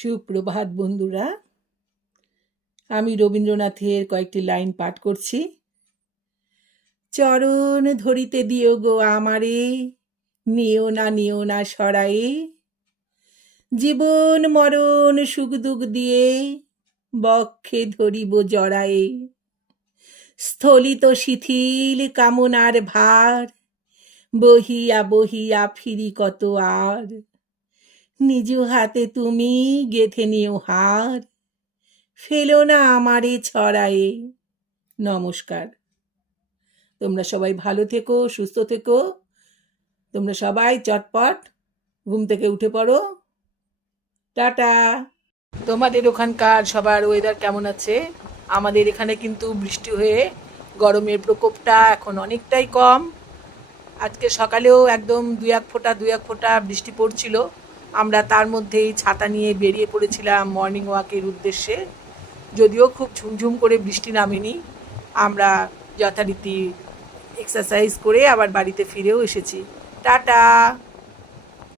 সুপ্রভাত বন্ধুরা, আমি রবীন্দ্রনাথের কয়েকটি লাইন পাঠ করছি। চরণ ধরিতে দিও গো আমারে, নিও না সরায়ে, জীবন মরণ সুখ দুঃখ দিয়ে বক্ষে ধরিব জড়ায়ে। স্থলিত শিথিল কামনার ভার, বহিয়া বহিয়া ফিরি কত আর, নিজ হাতে তুমি গেঁথে নিও হার, ফেলো না আমারে ছড়ায়ে। নমস্কার। তোমরা সবাই ভালো থেকো, সুস্থ থেকো। তোমরা সবাই চটপট ঘুম থেকে উঠে পড়ো। টাটা। তোমাদের ওখানকার সবার ওয়েদার কেমন আছে? আমাদের এখানে কিন্তু বৃষ্টি হয়ে গরমের প্রকোপটা এখন অনেকটাই কম। আজকে সকালেও একদম দু এক ফোঁটা বৃষ্টি পড়ছিল। আমরা তার মধ্যেই ছাতা নিয়ে বেরিয়ে পড়েছিলাম মর্নিং ওয়াকের উদ্দেশ্যে। যদিও খুব ঝুমঝুম করে বৃষ্টি নামেনি, আমরা যথারীতি এক্সারসাইজ করে আবার বাড়িতে ফিরেও এসেছি। টাটা।